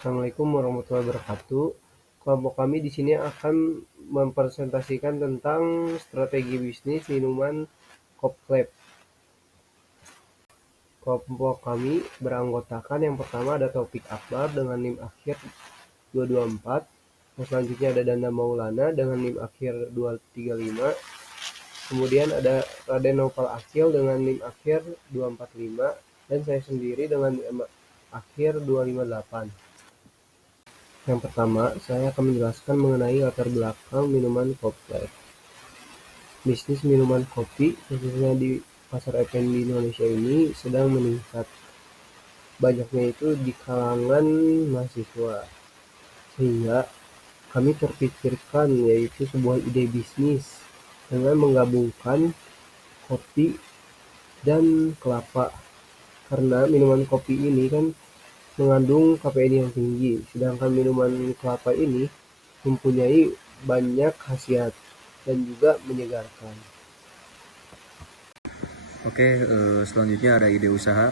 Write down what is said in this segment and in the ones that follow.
Assalamualaikum warahmatullahi wabarakatuh. Kelompok kami di sini akan mempresentasikan tentang strategi bisnis minuman Kopklep. Kelompok kami beranggotakan yang pertama ada Taufik Akbar dengan NIM akhir 224. Yang selanjutnya ada Danda Maulana dengan NIM akhir 235. Kemudian ada Raden Naufal Akil dengan NIM akhir 245. Dan saya sendiri dengan NIM akhir 258. Yang pertama, saya akan menjelaskan mengenai latar belakang minuman Kopklep. Bisnis minuman kopi, khususnya di pasar F&B Indonesia ini, sedang meningkat. Banyaknya itu di kalangan mahasiswa. Sehingga kami terpikirkan yaitu sebuah ide bisnis dengan menggabungkan kopi dan kelapa. Karena minuman kopi ini kan mengandung kafein yang tinggi, sedangkan minuman kelapa ini mempunyai banyak khasiat dan juga menyegarkan. Oke, selanjutnya ada ide usaha.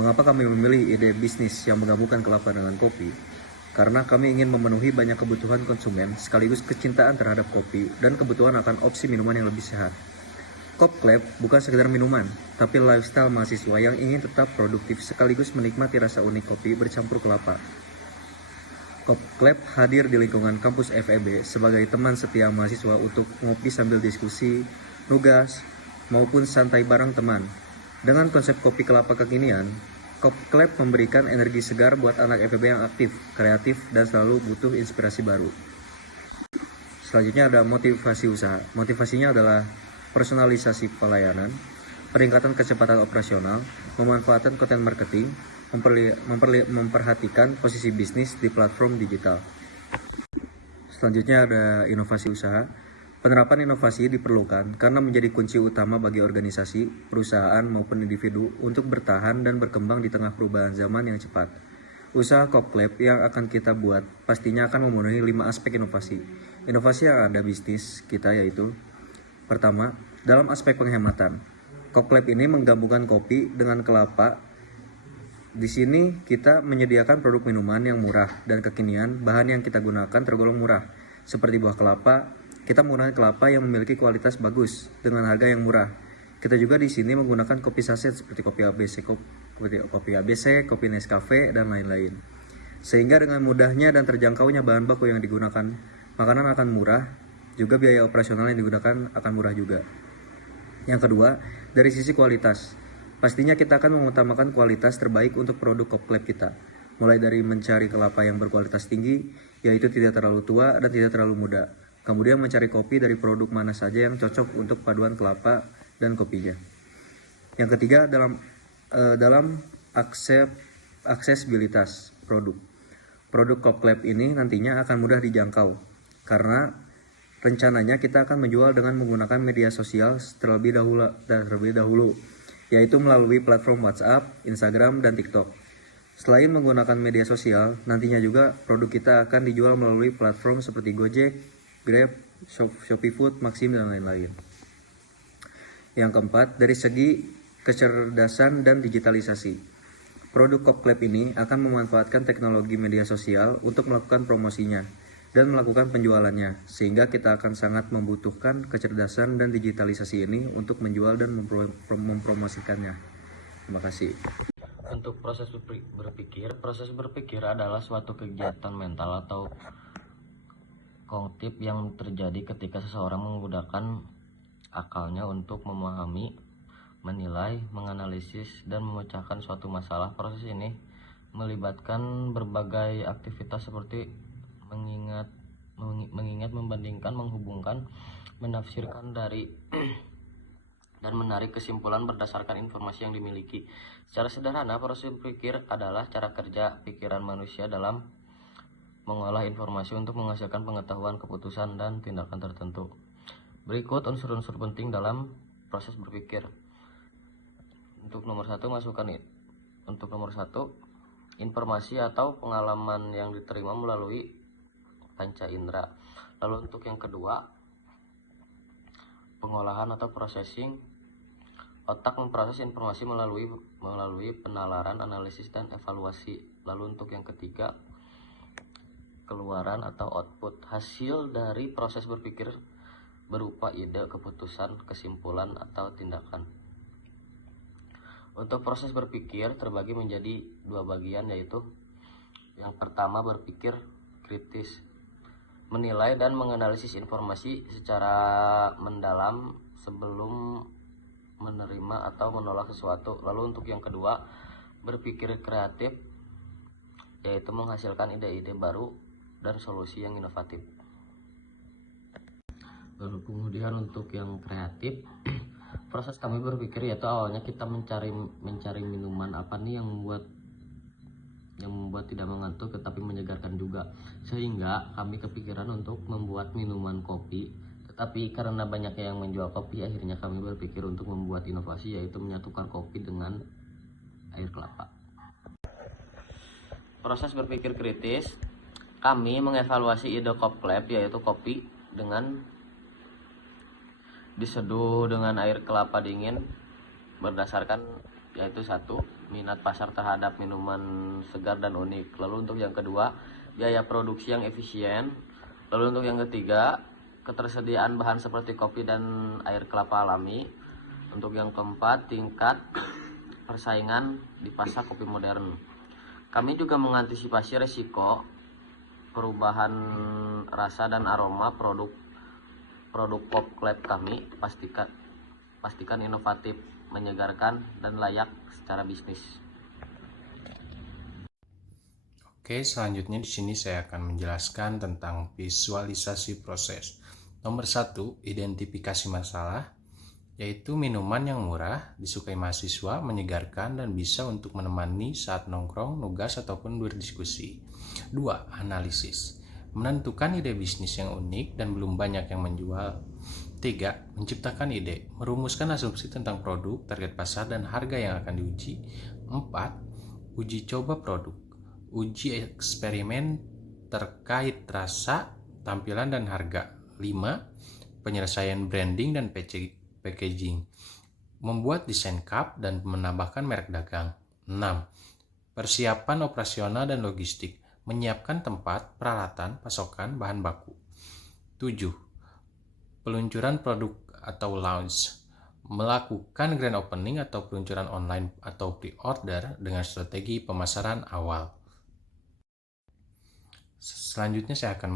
Mengapa kami memilih ide bisnis yang menggabungkan kelapa dengan kopi? Karena kami ingin memenuhi banyak kebutuhan konsumen, sekaligus kecintaan terhadap kopi, dan kebutuhan akan opsi minuman yang lebih sehat. Kopklep bukan sekedar minuman, tapi lifestyle mahasiswa yang ingin tetap produktif sekaligus menikmati rasa unik kopi bercampur kelapa. Kopklep hadir di lingkungan kampus FEB sebagai teman setia mahasiswa untuk ngopi sambil diskusi, nugas, maupun santai bareng teman. Dengan konsep kopi kelapa kekinian, Kopklep memberikan energi segar buat anak FEB yang aktif, kreatif, dan selalu butuh inspirasi baru. Selanjutnya ada motivasi usaha. Motivasinya adalah personalisasi pelayanan, peningkatan kecepatan operasional, memanfaatkan konten marketing, memperhatikan posisi bisnis di platform digital. Selanjutnya ada inovasi usaha. Penerapan inovasi diperlukan karena menjadi kunci utama bagi organisasi, perusahaan maupun individu untuk bertahan dan berkembang di tengah perubahan zaman yang cepat. Usaha Kopklep yang akan kita buat pastinya akan memenuhi 5 aspek inovasi. Inovasi yang ada bisnis kita yaitu: pertama, dalam aspek penghematan. Kopklep ini menggabungkan kopi dengan kelapa. Di sini kita menyediakan produk minuman yang murah dan kekinian. Bahan yang kita gunakan tergolong murah, seperti buah kelapa. Kita menggunakan kelapa yang memiliki kualitas bagus dengan harga yang murah. Kita juga di sini menggunakan kopi saset seperti kopi ABC, kopi Nescafe, dan lain-lain. Sehingga dengan mudahnya dan terjangkaunya bahan baku yang digunakan, makanan akan murah, juga biaya operasional yang digunakan akan murah juga. Yang kedua, dari sisi kualitas. Pastinya kita akan mengutamakan kualitas terbaik untuk produk Kopklep kita. Mulai dari mencari kelapa yang berkualitas tinggi, yaitu tidak terlalu tua dan tidak terlalu muda. Kemudian mencari kopi dari produk mana saja yang cocok untuk paduan kelapa dan kopinya. Yang ketiga, dalam aksesibilitas produk. Produk Kopklep ini nantinya akan mudah dijangkau karena rencananya kita akan menjual dengan menggunakan media sosial terlebih dahulu, yaitu melalui platform WhatsApp, Instagram, dan TikTok. Selain menggunakan media sosial, nantinya juga produk kita akan dijual melalui platform seperti Gojek, Grab, Shopee Food, Maxim, dan lain-lain. Yang keempat, dari segi kecerdasan dan digitalisasi. Produk Kopklep ini akan memanfaatkan teknologi media sosial untuk melakukan promosinya dan melakukan penjualannya, sehingga kita akan sangat membutuhkan kecerdasan dan digitalisasi ini untuk menjual dan mempromosikannya. Terima kasih. Untuk proses berpikir adalah suatu kegiatan mental atau kognitif yang terjadi ketika seseorang menggunakan akalnya untuk memahami, menilai, menganalisis, dan memecahkan suatu masalah. Proses ini melibatkan berbagai aktivitas seperti mengingat, membandingkan, menghubungkan, menafsirkan dari dan menarik kesimpulan berdasarkan informasi yang dimiliki. Secara sederhana, proses berpikir adalah cara kerja pikiran manusia dalam mengolah informasi untuk menghasilkan pengetahuan, keputusan, dan tindakan tertentu. Berikut unsur-unsur penting dalam proses berpikir. Untuk nomor satu, informasi atau pengalaman yang diterima melalui panca indera. Lalu untuk yang kedua, pengolahan atau processing. Otak memproses informasi melalui penalaran, analisis, dan evaluasi. Lalu untuk yang ketiga, keluaran atau output hasil dari proses berpikir berupa ide, keputusan, kesimpulan, atau tindakan. Untuk proses berpikir terbagi menjadi dua bagian, yaitu yang pertama berpikir kritis, menilai dan menganalisis informasi secara mendalam sebelum menerima atau menolak sesuatu. Lalu untuk yang kedua berpikir kreatif, yaitu menghasilkan ide-ide baru dan solusi yang inovatif. Lalu kemudian untuk yang kreatif, proses kami berpikir yaitu awalnya kita mencari minuman apa nih yang membuat tidak mengantuk tetapi menyegarkan juga, sehingga kami kepikiran untuk membuat minuman kopi. Tetapi karena banyak yang menjual kopi, akhirnya kami berpikir untuk membuat inovasi, yaitu menyatukan kopi dengan air kelapa. Proses berpikir kritis, kami mengevaluasi ide Kopklep, yaitu kopi dengan diseduh dengan air kelapa dingin berdasarkan yaitu satu, minat pasar terhadap minuman segar dan unik. Lalu untuk yang kedua, biaya produksi yang efisien. Lalu untuk yang ketiga, ketersediaan bahan seperti kopi dan air kelapa alami. Untuk yang keempat, tingkat persaingan di pasar kopi modern. Kami juga mengantisipasi resiko perubahan rasa dan aroma produk Kopklep kami. Pastikan inovatif, menyegarkan, dan layak secara bisnis. Oke, selanjutnya di sini saya akan menjelaskan tentang visualisasi proses. Nomor 1, identifikasi masalah, yaitu minuman yang murah, disukai mahasiswa, menyegarkan, dan bisa untuk menemani saat nongkrong, nugas, ataupun berdiskusi. 2, analisis, menentukan ide bisnis yang unik dan belum banyak yang menjual. 3. Menciptakan ide, merumuskan asumsi tentang produk, target pasar, dan harga yang akan diuji. 4. Uji coba produk, uji eksperimen terkait rasa, tampilan, dan harga. 5. Penyelesaian branding dan packaging, membuat desain cup dan menambahkan merek dagang. 6. Persiapan operasional dan logistik, menyiapkan tempat, peralatan, pasokan, bahan baku. 7. Peluncuran produk atau launch, melakukan grand opening atau peluncuran online atau pre-order dengan strategi pemasaran awal. Selanjutnya saya akan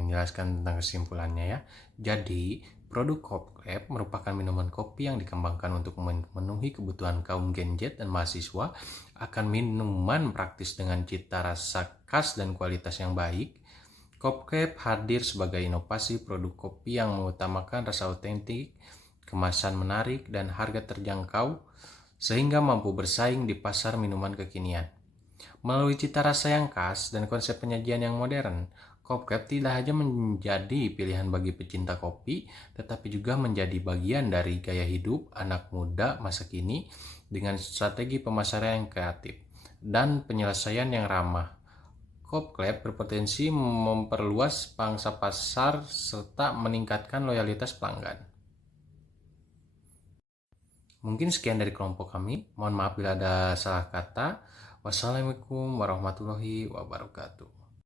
menjelaskan tentang kesimpulannya ya. Jadi, produk Kopklep merupakan minuman kopi yang dikembangkan untuk memenuhi kebutuhan kaum Gen Z dan mahasiswa akan minuman praktis dengan cita rasa khas dan kualitas yang baik. Kopklep hadir sebagai inovasi produk kopi yang mengutamakan rasa otentik, kemasan menarik, dan harga terjangkau sehingga mampu bersaing di pasar minuman kekinian. Melalui cita rasa yang khas dan konsep penyajian yang modern, Kopklep tidak hanya menjadi pilihan bagi pecinta kopi, tetapi juga menjadi bagian dari gaya hidup anak muda masa kini dengan strategi pemasaran yang kreatif dan penyelesaian yang ramah. Kopklep berpotensi memperluas pangsa pasar serta meningkatkan loyalitas pelanggan. Mungkin sekian dari kelompok kami. Mohon maaf bila ada salah kata. Wassalamualaikum warahmatullahi wabarakatuh.